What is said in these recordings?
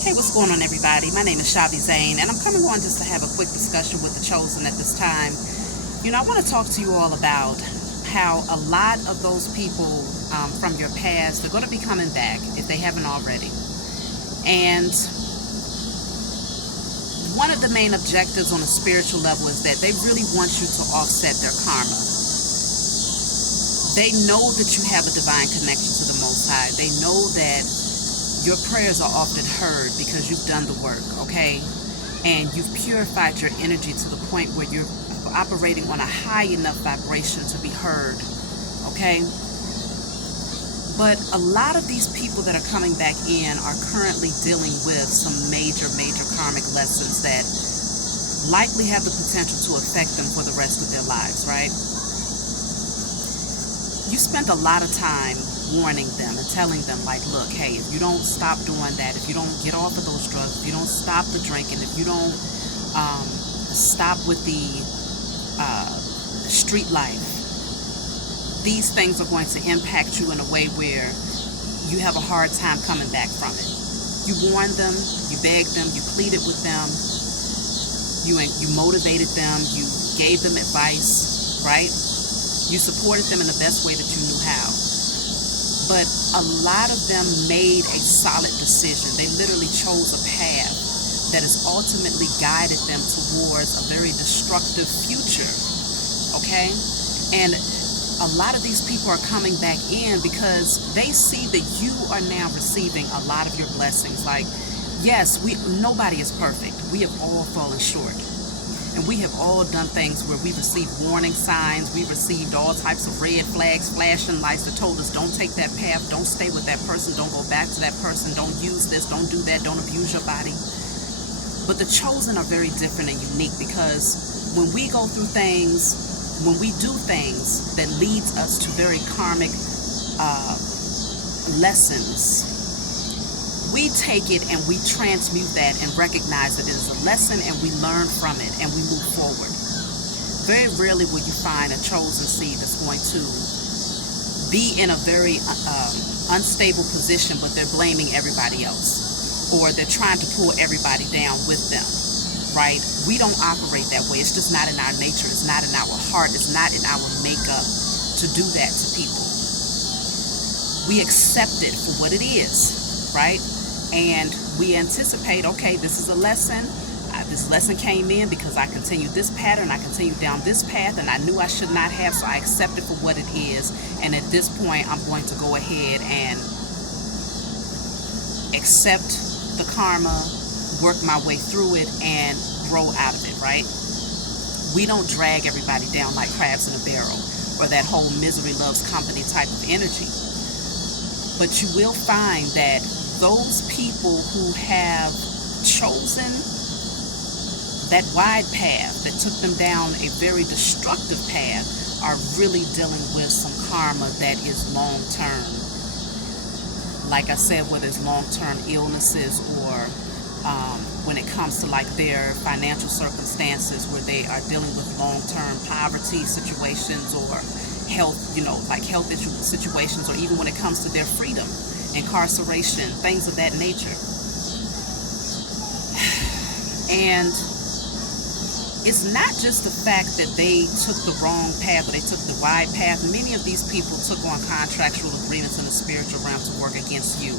Hey, what's going on, everybody? My name is Shavi Zane, and I'm coming on just to have a quick discussion with the chosen at this time. I want to talk to you all about how a lot of those people from your past are going to be coming back if they haven't already. And one of the main objectives on a spiritual level is that they really want you to offset their karma. They know that you have a divine connection to the Most High. They know that your prayers are often heard because you've done the work, okay? And you've purified your energy to the point where you're operating on a high enough vibration to be heard, okay? But a lot of these people that are coming back in are currently dealing with some major karmic lessons that likely have the potential to affect them for the rest of their lives, right? You spent a lot of time warning them and telling them, like, look, hey, if you don't stop doing that, if you don't get off of those drugs, if you don't stop the drinking, if you don't stop with the street life, these things are going to impact you in a way where you have a hard time coming back from it. You warned them, you begged them, you pleaded with them, you motivated them, you gave them advice, right? You supported them in the best way that you knew how. But a lot of them made a solid decision. They literally chose a path that has ultimately guided them towards a very destructive future, okay? And a lot of these people are coming back in because they see that you are now receiving a lot of your blessings. Like, yes, nobody is perfect. We have all fallen short. And we have all done things where we received warning signs. We received all types of red flags, flashing lights that told us, don't take that path, don't stay with that person, don't go back to that person, don't use this, don't do that, don't abuse your body. But the chosen are very different and unique because when we go through things, when we do things that leads us to very karmic lessons, we take it and we transmute that and recognize that it is a lesson and we learn from it and we move forward. Very rarely will you find a chosen seed that's going to be in a very unstable position, but they're blaming everybody else or they're trying to pull everybody down with them, right? We don't operate that way. It's just not in our nature. It's not in our heart. It's not in our makeup to do that to people. We accept it for what it is, right? And we anticipate, okay, this is a lesson. This lesson came in because I continued this pattern. I continued down this path and I knew I should not have, so I accept it for what it is. And at this point, I'm going to go ahead and accept the karma, work my way through it, and grow out of it, right? We don't drag everybody down like crabs in a barrel or that whole misery loves company type of energy. But you will find that those people who have chosen that wide path that took them down a very destructive path are really dealing with some karma that is long-term. Like I said, whether it's long-term illnesses or when it comes to like their financial circumstances where they are dealing with long-term poverty situations or health, like health issue situations, or even when it comes to their freedom, incarceration, things of that nature. And it's not just the fact that they took the wrong path or they took the wide path. Many of these people took on contractual agreements in the spiritual realm to work against you.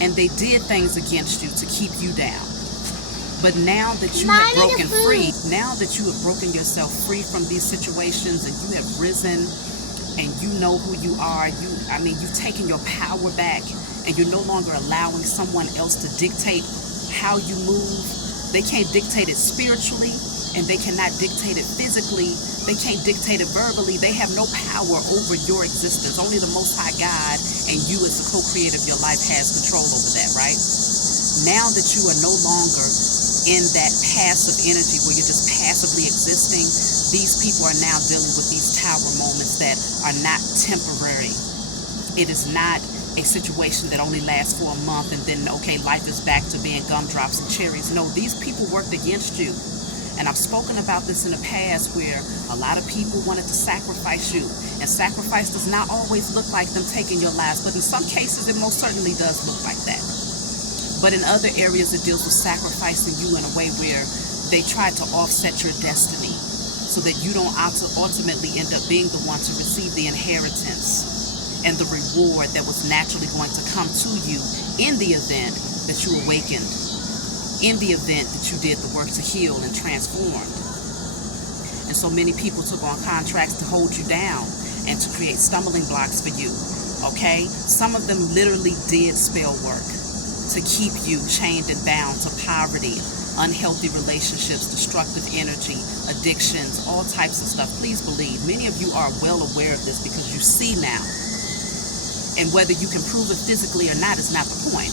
And they did things against you to keep you down. But now that you have broken free, now that you have broken yourself free from these situations and you have risen and you know who you are, you've taken your power back and you're no longer allowing someone else to dictate how you move. They can't dictate it spiritually and they cannot dictate it physically. They can't dictate it verbally. They have no power over your existence. Only the Most High God and you as the co-creator of your life has control over that, right? Now that you are no longer in that passive energy where you're just passively existing, these people are now dealing with these tower moments that are not temporary. It is not a situation that only lasts for a month and then, okay, life is back to being gumdrops and cherries. No, these people worked against you. And I've spoken about this in the past where a lot of people wanted to sacrifice you. And sacrifice does not always look like them taking your lives, but in some cases it most certainly does look like that. But in other areas it deals with sacrificing you in a way where they try to offset your destiny so that you don't ultimately end up being the one to receive the inheritance and the reward that was naturally going to come to you in the event that you awakened, in the event that you did the work to heal and transform. And so many people took on contracts to hold you down and to create stumbling blocks for you, okay? Some of them literally did spell work to keep you chained and bound to poverty, unhealthy relationships, destructive energy, addictions, all types of stuff. Please believe, many of you are well aware of this because you see now. And whether you can prove it physically or not is not the point.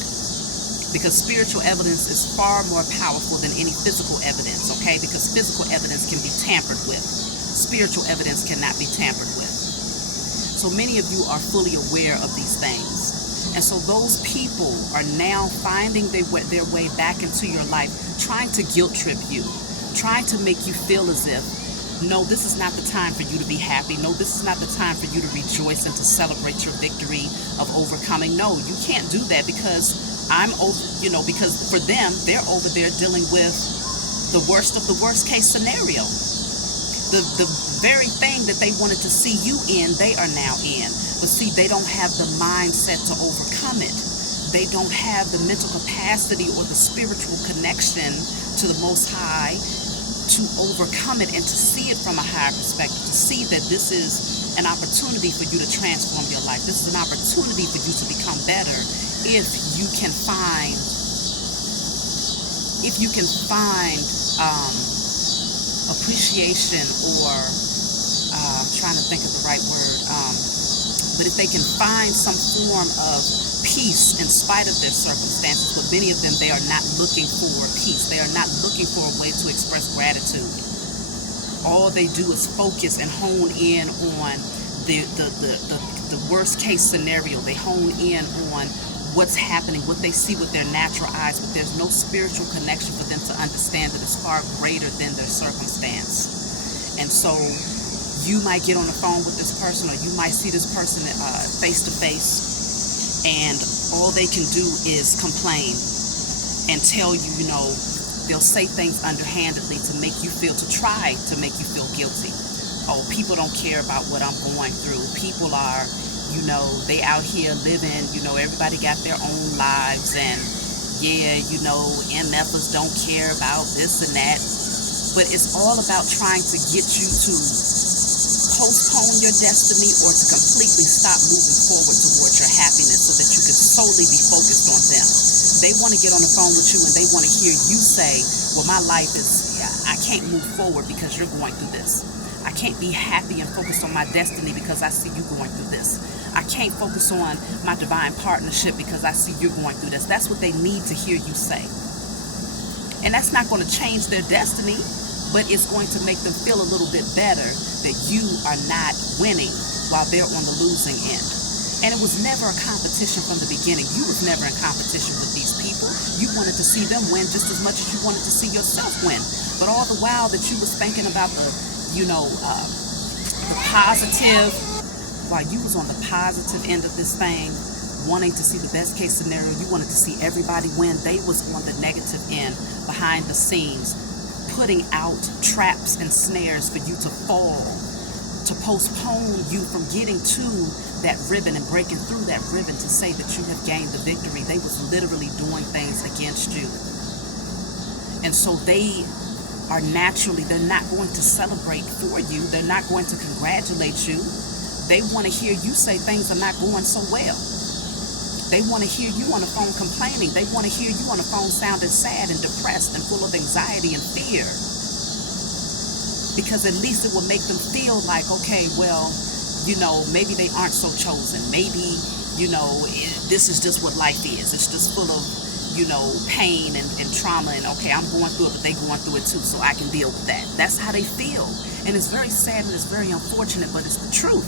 Because spiritual evidence is far more powerful than any physical evidence, okay? Because physical evidence can be tampered with. Spiritual evidence cannot be tampered with. So many of you are fully aware of these things. And so those people are now finding their way back into your life, trying to guilt trip you, trying to make you feel as if, no, this is not the time for you to be happy. No, this is not the time for you to rejoice and to celebrate your victory of overcoming. No, you can't do that because because for them, they're over there dealing with the worst of the worst case scenario. The very thing that they wanted to see you in, they are now in. But see, they don't have the mindset to overcome it. They don't have the mental capacity or the spiritual connection to the Most High to overcome it and to see it from a higher perspective, to see that this is an opportunity for you to transform your life. This is an opportunity for you to become better if you can find appreciation, or I'm trying to think of the right word, but if they can find some form of peace in spite of their circumstances. But many of them, they are not looking for peace. They are not looking for a way to express gratitude. All they do is focus and hone in on the worst case scenario. They hone in on what's happening, what they see with their natural eyes, but there's no spiritual connection for them to understand that it's far greater than their circumstance. And so you might get on the phone with this person, or you might see this person face to face, and all they can do is complain and tell you, they'll say things underhandedly to make you feel, to try to make you feel guilty. Oh, people don't care about what I'm going through. People are, they out here living, everybody got their own lives, and yeah, MFers don't care about this and that. But it's all about trying to get you to postpone your destiny or to completely stop moving forward towards your happiness so that you can solely be focused on them. They want to get on the phone with you and they want to hear you say, well, my life is, I can't move forward because you're going through this. I can't be happy and focused on my destiny because I see you going through this. I can't focus on my divine partnership because I see you're going through this. That's what they need to hear you say. And that's not going to change their destiny, but it's going to make them feel a little bit better that you are not winning while they're on the losing end. And it was never a competition from the beginning. You was never in competition with these people. You wanted to see them win just as much as you wanted to see yourself win. But all the while that you was thinking about the positive, while you was on the positive end of this thing, wanting to see the best case scenario, you wanted to see everybody win. They was on the negative end, behind the scenes, putting out traps and snares for you to fall, to postpone you from getting to that ribbon and breaking through that ribbon to say that you have gained the victory. They was literally doing things against you. And so they're not going to celebrate for you. They're not going to congratulate you. They want to hear you say things are not going so well. They want to hear you on the phone complaining. They want to hear you on the phone sounding sad and depressed and full of anxiety and fear. Because at least it will make them feel like, okay, well, maybe they aren't so chosen. Maybe, this is just what life is. It's just full of, pain and trauma, and okay, I'm going through it, but they're going through it too, so I can deal with that. That's how they feel. And it's very sad and it's very unfortunate, but it's the truth.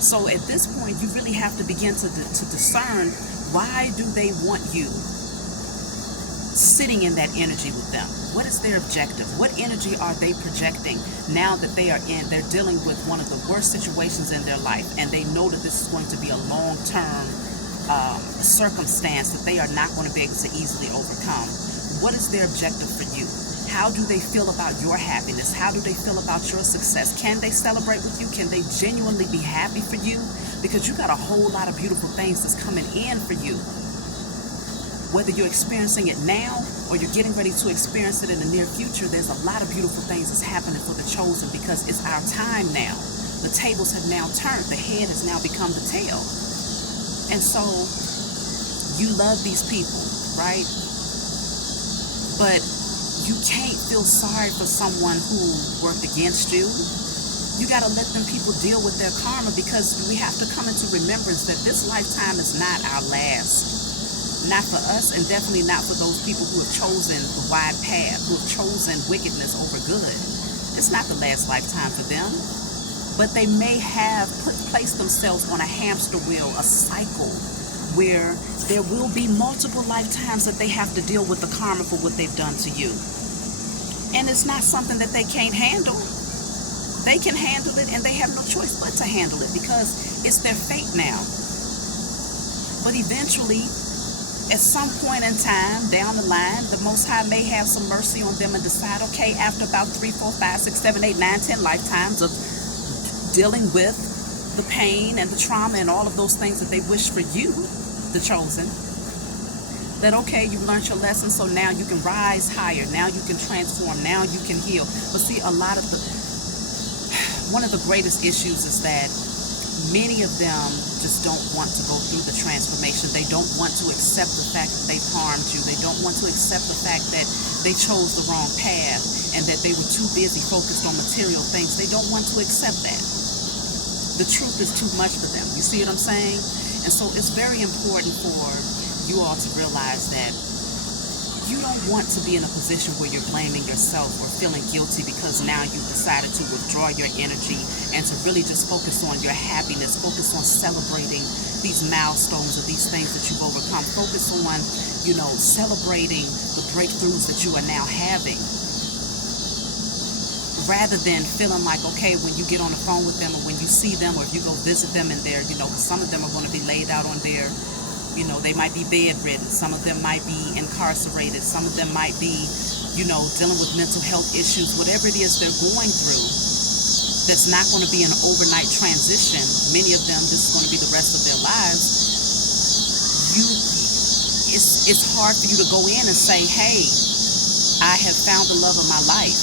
So at this point, you really have to begin to discern, why do they want you sitting in that energy with them? What is their objective? What energy are they projecting now that they're dealing with one of the worst situations in their life, and they know that this is going to be a long-term circumstance that they are not going to be able to easily overcome? What is their objective for you? How do they feel about your happiness? How do they feel about your success? Can they celebrate with you? Can they genuinely be happy for you? Because you got a whole lot of beautiful things that's coming in for you. Whether you're experiencing it now or you're getting ready to experience it in the near future, there's a lot of beautiful things that's happening for the chosen, because it's our time now. The tables have now turned. The head has now become the tail. And so you love these people, right? But you can't feel sorry for someone who worked against you. You got to let them people deal with their karma, because we have to come into remembrance that this lifetime is not our last. Not for us, and definitely not for those people who have chosen the wide path, who have chosen wickedness over good. It's not the last lifetime for them. But they may have placed themselves on a hamster wheel, a cycle, where there will be multiple lifetimes that they have to deal with the karma for what they've done to you. And it's not something that they can't handle. They can handle it, and they have no choice but to handle it, because it's their fate now. But eventually, at some point in time down the line, the Most High may have some mercy on them and decide, okay, after about 3, 4, 5, 6, 7, 8, 9, 10 lifetimes of dealing with the pain and the trauma and all of those things that they wish for you, the chosen, that okay, you've learned your lesson, so now you can rise higher, now you can transform, now you can heal. But see, one of the greatest issues is that many of them just don't want to go through the transformation. They don't want to accept the fact that they've harmed you. They don't want to accept the fact that they chose the wrong path and that they were too busy focused on material things. They don't want to accept that. The truth is too much for them. You see what I'm saying? And so it's very important for you all to realize that you don't want to be in a position where you're blaming yourself or feeling guilty because now you've decided to withdraw your energy and to really just focus on your happiness, focus on celebrating these milestones or these things that you've overcome, focus on, celebrating the breakthroughs that you are now having, rather than feeling like, okay, when you get on the phone with them or when you see them or if you go visit them and they're, some of them are going to be laid out on their, they might be bedridden. Some of them might be incarcerated. Some of them might be, dealing with mental health issues. Whatever it is they're going through, that's not going to be an overnight transition. Many of them, this is going to be the rest of their lives. It's hard for you to go in and say, hey, I have found the love of my life.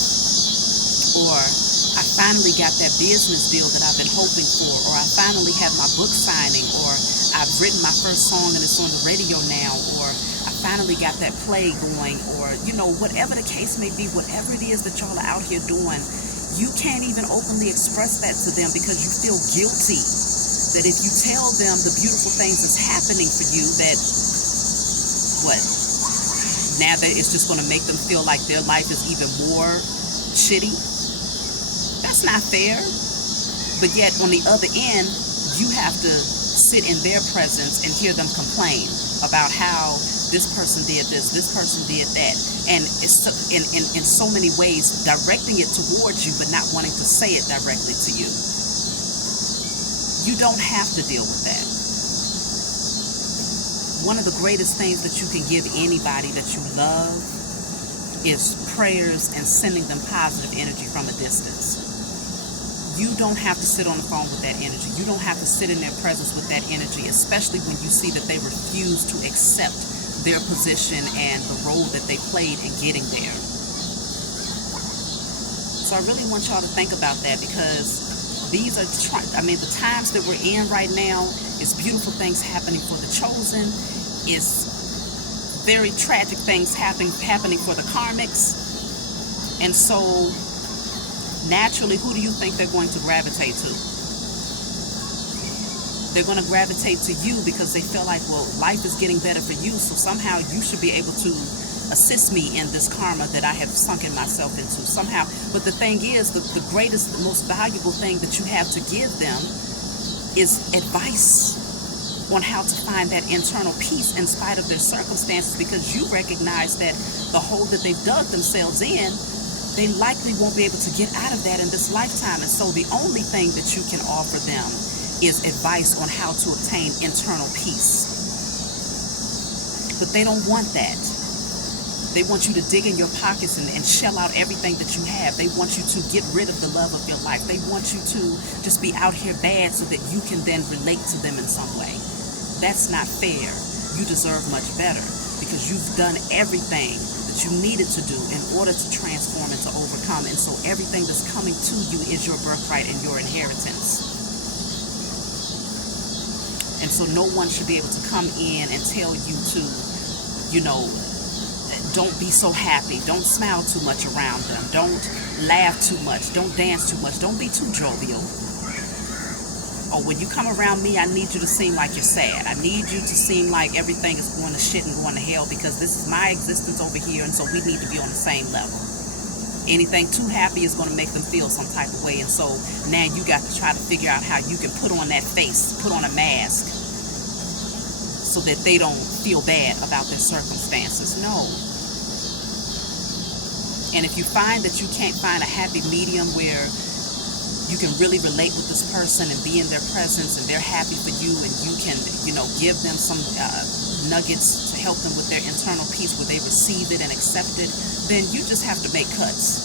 Or I finally got that business deal that I've been hoping for. Or I finally have my book signing. Or I've written my first song and it's on the radio now, or I finally got that play going, or, whatever the case may be, whatever it is that y'all are out here doing, you can't even openly express that to them because you feel guilty that if you tell them the beautiful things that's happening for you, that, now that it's just going to make them feel like their life is even more shitty? That's not fair. But yet, on the other end, you have to sit in their presence and hear them complain about how this person did this person did that, and it's in so many ways directing it towards you but not wanting to say it directly to you. You don't have to deal with that. One of the greatest things that you can give anybody that you love is prayers and sending them positive energy from a distance. You don't have to sit on the phone with that energy. You don't have to sit in their presence with that energy, especially when you see that they refuse to accept their position and the role that they played in getting there. So I really want y'all to think about that, because these are, the times that we're in right now, it's beautiful things happening for the chosen. It's very tragic things happening for the karmics. And so naturally, who do you think they're going to gravitate to? They're going to gravitate to you because they feel like, well, life is getting better for you, so somehow you should be able to assist me in this karma that I have sunken myself into somehow. But the thing is, the greatest, the most valuable thing that you have to give them is advice on how to find that internal peace in spite of their circumstances, because you recognize that the hole that they've dug themselves in, they likely won't be able to get out of that in this lifetime. And so the only thing that you can offer them is advice on how to obtain internal peace. But they don't want that. They want you to dig in your pockets and shell out everything that you have. They want you to get rid of the love of your life. They want you to just be out here bad so that you can then relate to them in some way. That's not fair. You deserve much better, because you've done everything that you needed to do in order to transform and to overcome. And so everything that's coming to you is your birthright and your inheritance. And so no one should be able to come in and tell you to, don't be so happy. Don't smile too much around them. Don't laugh too much. Don't dance too much. Don't be too jovial. Oh, when you come around me, I need you to seem like you're sad. I need you to seem like everything is going to shit and going to hell, because this is my existence over here, and so we need to be on the same level. Anything too happy is going to make them feel some type of way, and so now you got to try to figure out how you can put on that face, put on a mask, so that they don't feel bad about their circumstances. No. And if you find that you can't find a happy medium where you can really relate with this person and be in their presence and they're happy for you, and you can, give them some nuggets to help them with their internal peace where they receive it and accept it, then you just have to make cuts.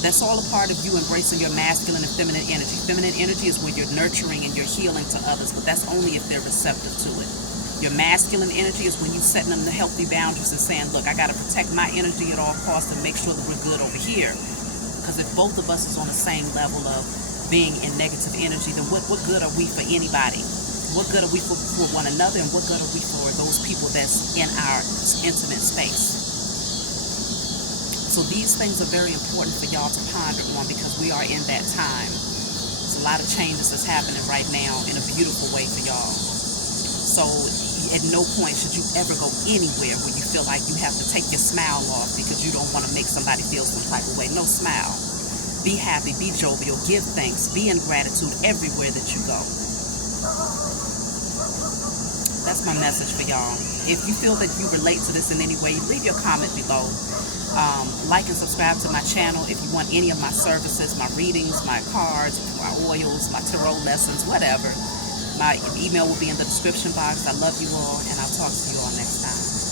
That's all a part of you embracing your masculine and feminine energy. Feminine energy is where you're nurturing and you're healing to others, but that's only if they're receptive to it. Your masculine energy is when you're setting them the healthy boundaries and saying, look, I got to protect my energy at all costs and make sure that we're good over here. Because if both of us is on the same level of being in negative energy, then what good are we for anybody? What good are we for one another, and what good are we for those people that's in our intimate space? So these things are very important for y'all to ponder on, because we are in that time. There's a lot of changes that's happening right now in a beautiful way for y'all. So at no point should you ever go anywhere where you feel like you have to take your smile off because you don't want to make somebody feel some type of way. No, smile. Be happy, be jovial, give thanks, be in gratitude everywhere that you go. That's my message for y'all. If you feel that you relate to this in any way, leave your comment below. Like and subscribe to my channel if you want any of my services, my readings, my cards, my oils, my tarot lessons, whatever. My email will be in the description box. I love you all, and I'll talk to you all next time.